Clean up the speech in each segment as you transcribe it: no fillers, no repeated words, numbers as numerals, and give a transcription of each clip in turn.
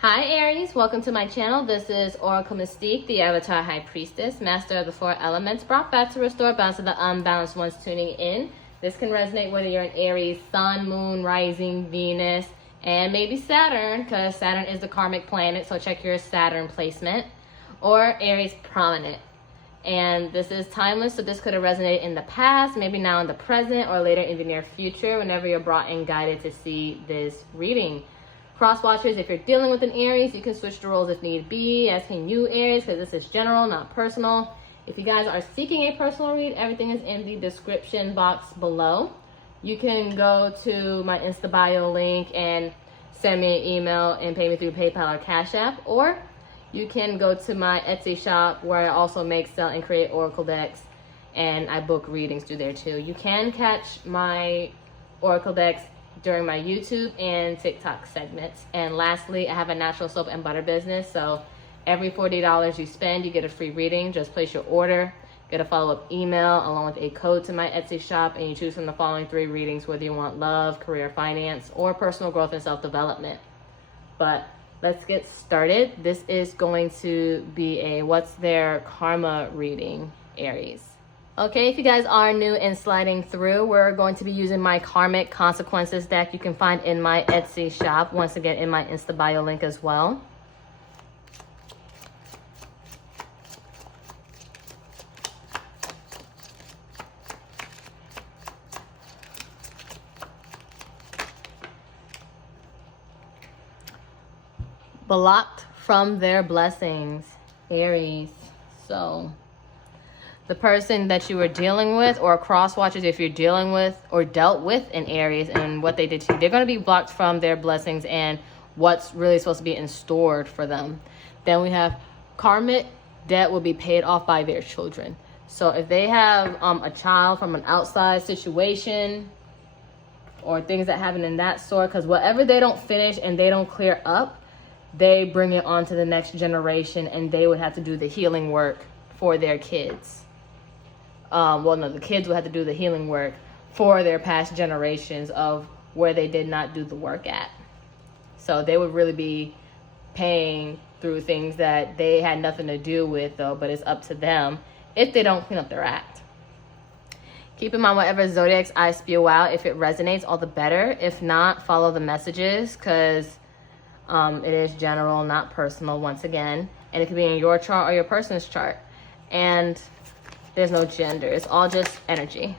Hi Aries, welcome to my channel. This is Oracle Mystique, the Avatar High Priestess, Master of the Four Elements, brought back to restore balance to the unbalanced ones tuning in. This can resonate whether you're an Aries, Sun, Moon, Rising, Venus, and maybe Saturn, because Saturn is the karmic planet, so check your Saturn placement, or Aries prominent. And this is timeless, so this could have resonated in the past, maybe now in the present, or later in the near future, whenever you're brought and guided to see this reading. Cross watchers, if you're dealing with an Aries, you can switch the roles if need be, as can you, Aries, because this is general, not personal. If you guys are seeking a personal read, everything is in the description box below. You can go to my Insta bio link and send me an email and pay me through PayPal or Cash App, or you can go to my Etsy shop where I also make, sell, and create oracle decks, and I book readings through there too. You can catch my oracle decks during my YouTube and TikTok segments. And lastly, I have a natural soap and butter business, so every $40 you spend, you get a free reading. Just place your order, get a follow-up email along with a code to my Etsy shop, and you choose from the following 3 readings, whether you want love, career, finance, or personal growth and self-development. But let's get started. This is going to be a what's their karma reading, Aries. Okay, if you guys are new and sliding through, we're going to be using my Karmic Consequences deck you can find in my Etsy shop. Once again, in my Insta bio link as well. Blocked from their blessings, Aries. So the person that you were dealing with, or cross watchers if you're dealing with or dealt with an Aries and what they did to you, they're going to be blocked from their blessings and what's really supposed to be in store for them. Then we have karmic debt will be paid off by their children. So if they have a child from an outside situation or things that happen in that sort, because whatever they don't finish and they don't clear up, they bring it on to the next generation, and they would have to do the healing work for their kids. Well, no, the kids would have to do the healing work for their past generations of where they did not do the work at. So they would really be paying through things that they had nothing to do with, though, but it's up to them if they don't clean up their act. Keep in mind, whatever zodiacs I spew out, if it resonates, all the better. If not, follow the messages, because it is general, not personal, once again. And it could be in your chart or your person's chart. And there's no gender. It's all just energy.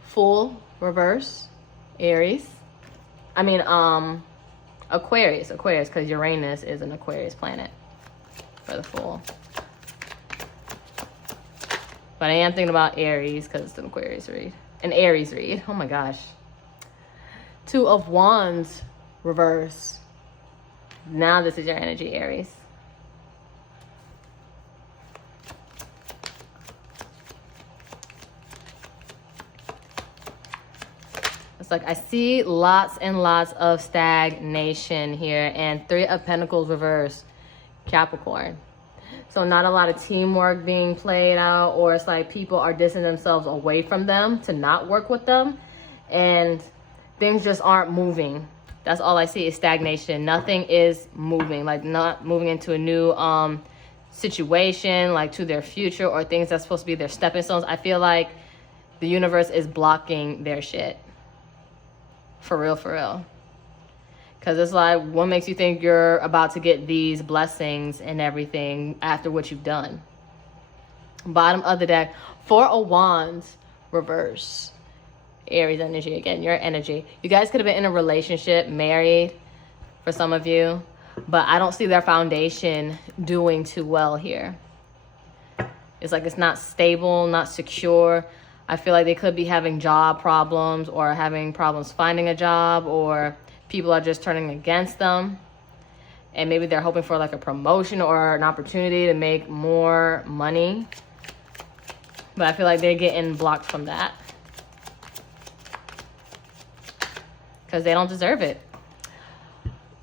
Fool, reverse, Aries. I mean, Aquarius, because Uranus is an Aquarius planet for the Fool. But I am thinking about Aries because it's an Aquarius read. An Aries read. Oh my gosh. 2 of Wands, reverse. Now this is your energy, Aries. It's like I see lots and lots of stagnation here, and 3 of Pentacles reverse, Capricorn. So not a lot of teamwork being played out, or it's like people are distancing themselves away from them to not work with them, and things just aren't moving. That's all I see is stagnation. Nothing is moving, like not moving into a new situation, like to their future, or things that's supposed to be their stepping stones. I feel like the universe is blocking their shit. For real, for real. Because it's like, what makes you think you're about to get these blessings and everything after what you've done? Bottom of the deck, 4 of Wands, reverse. Aries energy again, your energy. You guys could have been in a relationship, married for some of you, but I don't see their foundation doing too well here. It's like it's not stable, not secure. I feel like they could be having job problems or having problems finding a job, or people are just turning against them. And maybe they're hoping for like a promotion or an opportunity to make more money. But I feel like they're getting blocked from that, because they don't deserve it.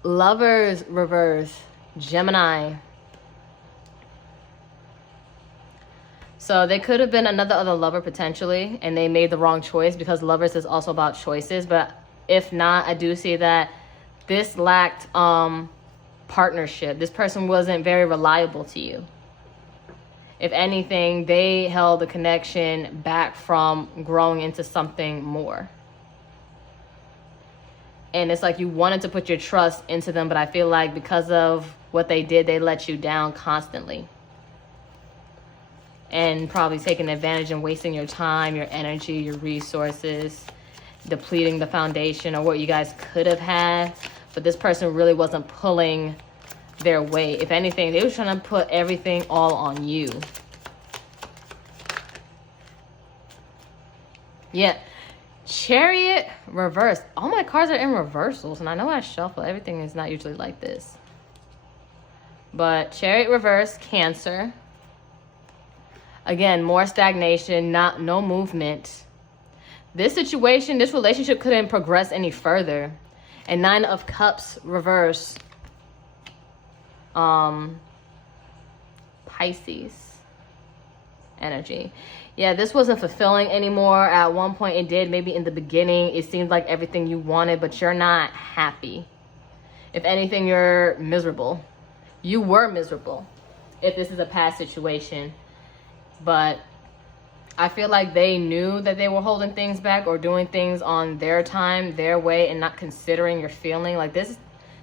Lovers reverse, Gemini. So they could have been another other lover potentially, and they made the wrong choice, because Lovers is also about choices. But if not, I do see that this lacked partnership. This person wasn't very reliable to you. If anything, they held the connection back from growing into something more. And it's like you wanted to put your trust into them, but I feel like because of what they did, they let you down constantly. And probably taking advantage and wasting your time, your energy, your resources, depleting the foundation or what you guys could have had. But this person really wasn't pulling their weight. If anything, they were trying to put everything all on you. Yeah. Chariot reverse. All my cards are in reversals, and I know I shuffle. Everything is not usually like this. But Chariot reverse, Cancer. Again, more stagnation, no movement. This situation, this relationship couldn't progress any further. And 9 of Cups reverse. Pisces energy. Yeah, this wasn't fulfilling anymore. At one point it did. Maybe in the beginning it seemed like everything you wanted, but you're not happy. If anything, you're miserable. You were miserable if this is a past situation. But I feel like they knew that they were holding things back or doing things on their time, their way, and not considering your feeling. Like this,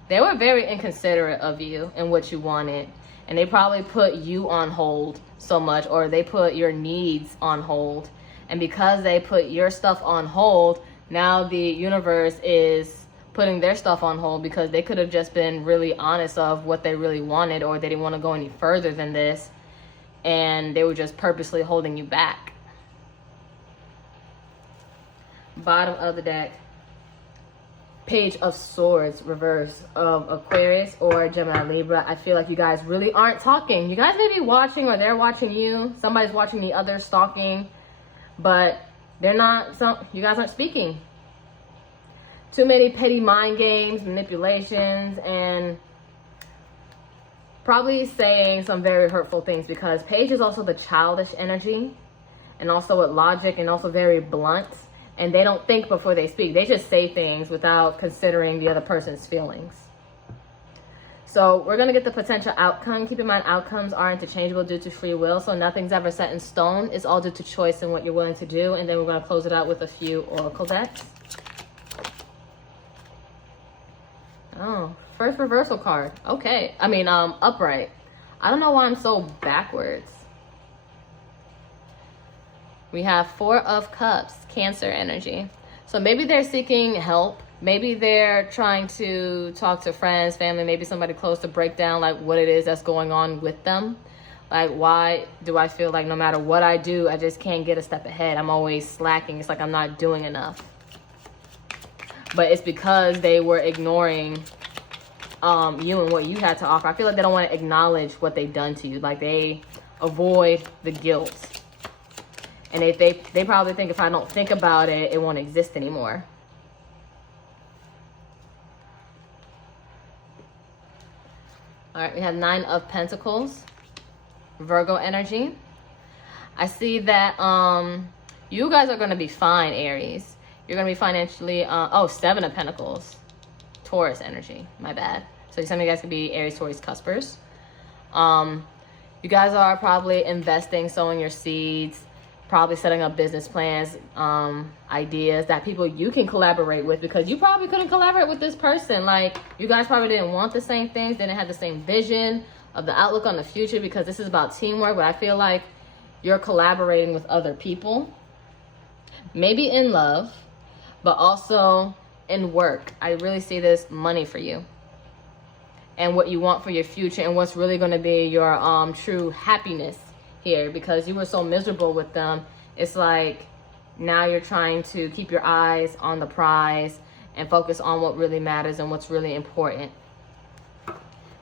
they were very inconsiderate of you and what you wanted. And they probably put you on hold so much, or they put your needs on hold. And because they put your stuff on hold, now the universe is putting their stuff on hold because they could have just been really honest of what they really wanted, or they didn't want to go any further than this. And they were just purposely holding you back. Bottom of the deck. Page of Swords, reverse of Aquarius or Gemini, Libra. I feel like you guys really aren't talking. You guys may be watching, or they're watching you. Somebody's watching the other, stalking. But they're not, you guys aren't speaking. Too many petty mind games, manipulations, and probably saying some very hurtful things, because Page is also the childish energy, and also with logic, and also very blunt. And they don't think before they speak. They just say things without considering the other person's feelings. So we're going to get the potential outcome. Keep in mind, outcomes are interchangeable due to free will. So nothing's ever set in stone. It's all due to choice and what you're willing to do. And then we're going to close it out with a few oracle decks. Oh, first reversal card. Okay. I mean, upright. I don't know why I'm so backwards. We have 4 of Cups, Cancer energy. So maybe they're seeking help. Maybe they're trying to talk to friends, family, maybe somebody close to break down like what it is that's going on with them. Like, why do I feel like no matter what I do, I just can't get a step ahead? I'm always slacking. It's like I'm not doing enough. But it's because they were ignoring you and what you had to offer. I feel like they don't want to acknowledge what they've done to you. Like they avoid the guilt. And if they probably think if I don't think about it, it won't exist anymore. All right, we have 9 of Pentacles, Virgo energy. I see that you guys are going to be fine, Aries. You're going to be financially, 7 of Pentacles, Taurus energy, my bad. So some of you guys could be Aries, Taurus, Cuspers. You guys are probably investing, sowing your seeds, probably setting up business plans, ideas that people you can collaborate with, because you probably couldn't collaborate with this person. Like, you guys probably didn't want the same things, didn't have the same vision of the outlook on the future, because this is about teamwork. But I feel like you're collaborating with other people, maybe in love, but also in work. I really see this money for you and what you want for your future, and what's really going to be your true happiness here, because you were so miserable with them. It's like now you're trying to keep your eyes on the prize and focus on what really matters and what's really important.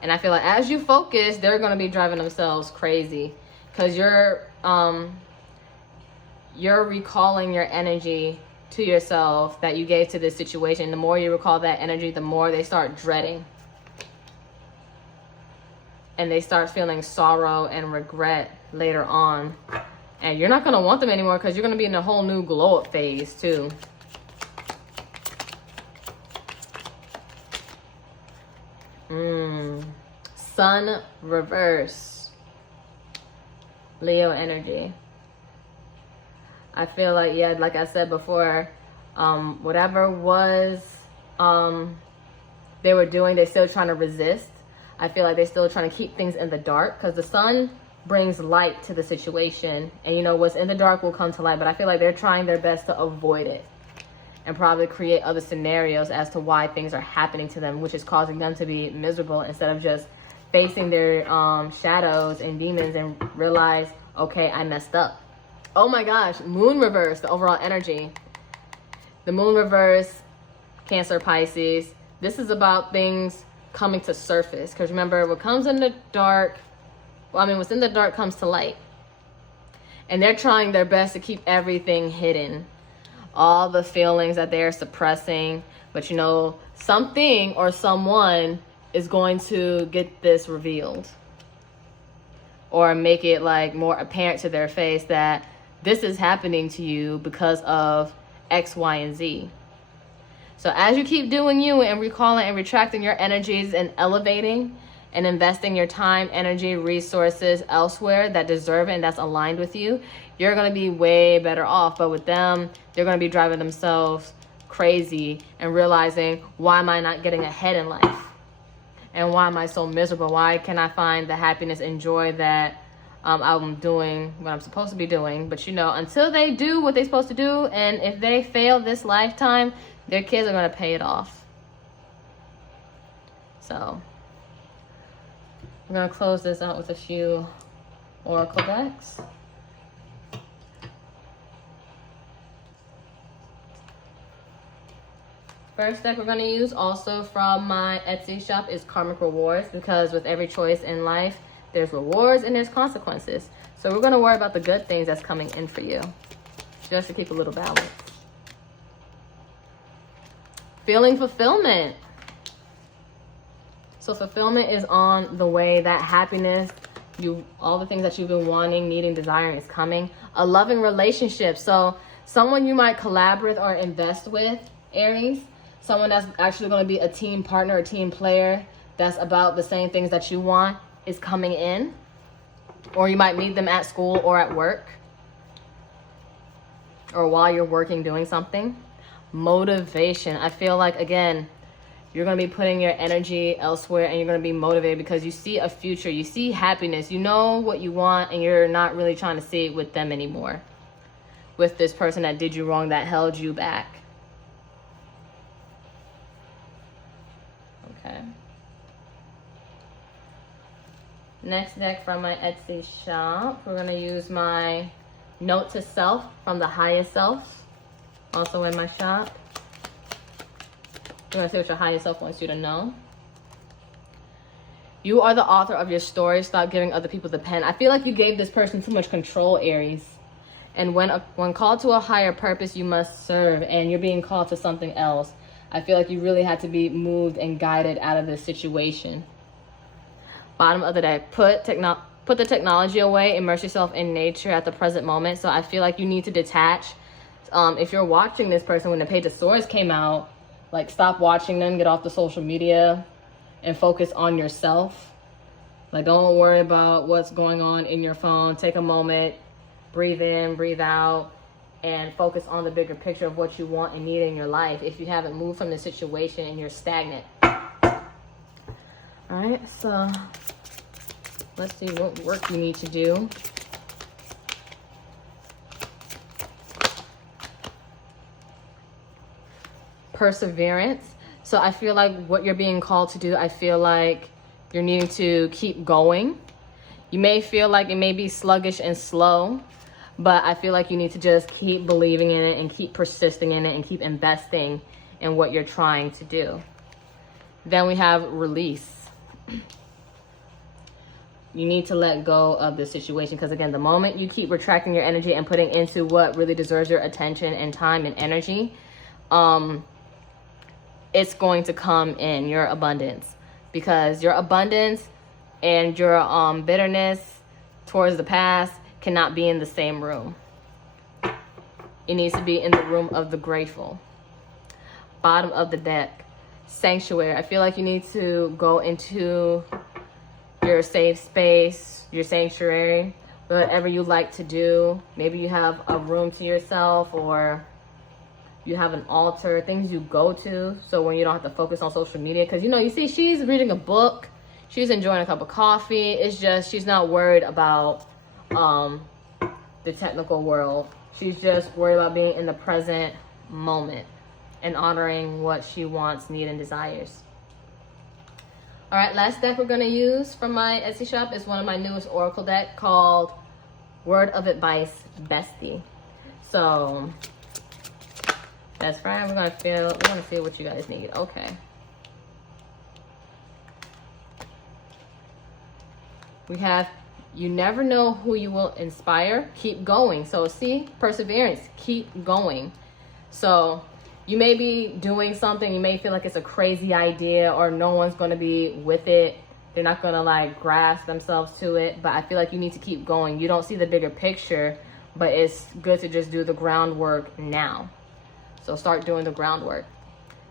And I feel like as you focus, they're going to be driving themselves crazy, because you're recalling your energy to yourself that you gave to this situation. The more you recall that energy, the more they start dreading, and they start feeling sorrow and regret later on. And you're not going to want them anymore, because you're going to be in a whole new glow up phase too. Sun reverse. Leo energy. I feel like, yeah, like I said before, whatever was they were doing, they're still trying to resist. I feel like they're still trying to keep things in the dark, because the sun brings light to the situation, and you know, what's in the dark will come to light. But I feel like they're trying their best to avoid it and probably create other scenarios as to why things are happening to them, which is causing them to be miserable, instead of just facing their shadows and demons and realize, okay, I messed up. Oh my gosh, moon reverse, the overall energy. The moon reverse, Cancer, Pisces. This is about things coming to surface, because remember, what comes in the dark, well, I mean, what's in the dark comes to light. And they're trying their best to keep everything hidden, all the feelings that they're suppressing. But you know, something or someone is going to get this revealed, or make it like more apparent to their face that this is happening to you because of X, Y, and Z. So as you keep doing you and recalling and retracting your energies and elevating and investing your time, energy, resources elsewhere that deserve it and that's aligned with you, you're going to be way better off. But with them, they're going to be driving themselves crazy and realizing, why am I not getting ahead in life? And why am I so miserable? Why can't I find the happiness and joy that I'm doing what I'm supposed to be doing? But you know, until they do what they're supposed to do, and if they fail this lifetime, their kids are going to pay it off. So I'm going to close this out with a few oracle decks. First deck we're going to use, also from my Etsy shop, is Karmic Rewards, because with every choice in life, there's rewards and there's consequences. So we're going to worry about the good things that's coming in for you, just to keep a little balance. Feeling fulfillment. So fulfillment is on the way. That happiness, all the things that you've been wanting, needing, desiring is coming. A loving relationship. So someone you might collaborate or invest with, Aries. Someone that's actually going to be a team partner, a team player, that's about the same things that you want, is coming in. Or you might meet them at school or at work, or while you're working, doing something. Motivation. I feel like, again, you're going to be putting your energy elsewhere, and you're going to be motivated because you see a future, you see happiness, you know what you want, and you're not really trying to see it with them anymore, with this person that did you wrong, that held you back. Okay. Next deck from my Etsy shop, we're going to use my Note to Self from the Highest Self, also in my shop. We're going to see what your highest self wants you to know. You are the author of your story. Stop giving other people the pen. I feel like you gave this person too much control, Aries. And when called to a higher purpose, you must serve. And you're being called to something else. I feel like you really had to be moved and guided out of this situation. Bottom of the deck. Put the technology away. Immerse yourself in nature at the present moment. So I feel like you need to detach. If you're watching this person, when the Page of Swords came out, like, stop watching them, get off the social media, and focus on yourself. Like, don't worry about what's going on in your phone. Take a moment, breathe in, breathe out, and focus on the bigger picture of what you want and need in your life if you haven't moved from the situation and you're stagnant. All right, so let's see what work you need to do. Perseverance. So I feel like what you're being called to do, I feel like you're needing to keep going. You may feel like it may be sluggish and slow, but I feel like you need to just keep believing in it and keep persisting in it and keep investing in what you're trying to do. Then we have release. You need to let go of the situation, because again, the moment you keep retracting your energy and putting into what really deserves your attention and time and energy, it's going to come in your abundance, because your abundance and your bitterness towards the past cannot be in the same room. It needs to be in the room of the grateful. Bottom of the deck. sanctuary. I feel like you need to go into your safe space, your sanctuary, whatever you like to do. Maybe you have a room to yourself, or you have an altar, things you go to, so when you don't have to focus on social media. Because, you know, you see she's reading a book, she's enjoying a cup of coffee. It's just she's not worried about the technical world. She's just worried about being in the present moment and honoring what she wants, needs, and desires. All right, last deck we're going to use from my Etsy shop is one of my newest oracle deck called Word of Advice Bestie. So, best friend, we're going to see what you guys need. Okay. We have, you never know who you will inspire. Keep going. So see, perseverance, keep going. So you may be doing something, you may feel like it's a crazy idea or no one's going to be with it. They're not going to like grasp themselves to it, but I feel like you need to keep going. You don't see the bigger picture, but it's good to just do the groundwork now. So start doing the groundwork.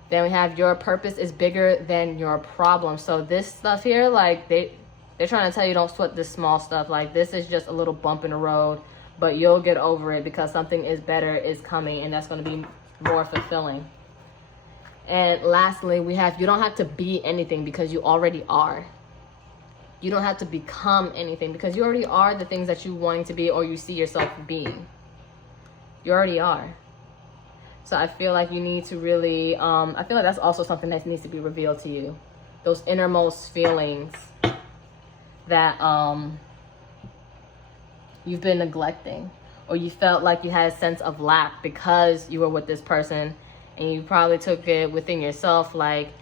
Then we have your purpose is bigger than your problem. So this stuff here, like they're trying to tell you don't sweat this small stuff. Like this is just a little bump in the road, but you'll get over it because something is better is coming, and that's going to be more fulfilling. And lastly, we have you don't have to be anything because you already are. You don't have to become anything because you already are the things that you wanting to be or you see yourself being. You already are. So I feel like you need to really, I feel like that's also something that needs to be revealed to you. Those innermost feelings that you've been neglecting, or you felt like you had a sense of lack because you were with this person, and you probably took it within yourself like,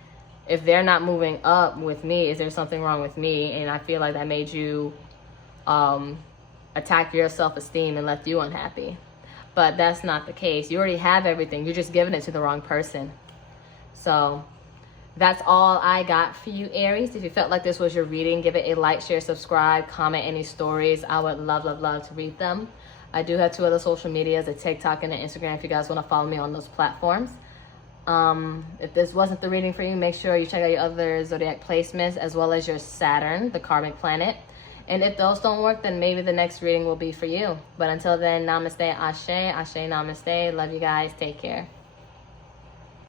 if they're not moving up with me, is there something wrong with me? And I feel like that made you attack your self-esteem and left you unhappy. But that's not the case. You already have everything. You're just giving it to the wrong person. So that's all I got for you, Aries. If you felt like this was your reading, give it a like, share, subscribe, comment any stories. I would love, love, love to read them. I do have 2 other social medias, a TikTok and an Instagram, if you guys want to follow me on those platforms. If this wasn't the reading for you, make sure you check out your other zodiac placements as well as your Saturn, the karmic planet. And if those don't work, then maybe the next reading will be for you. But until then, namaste, ashe, ashe, namaste. Love you guys. Take care.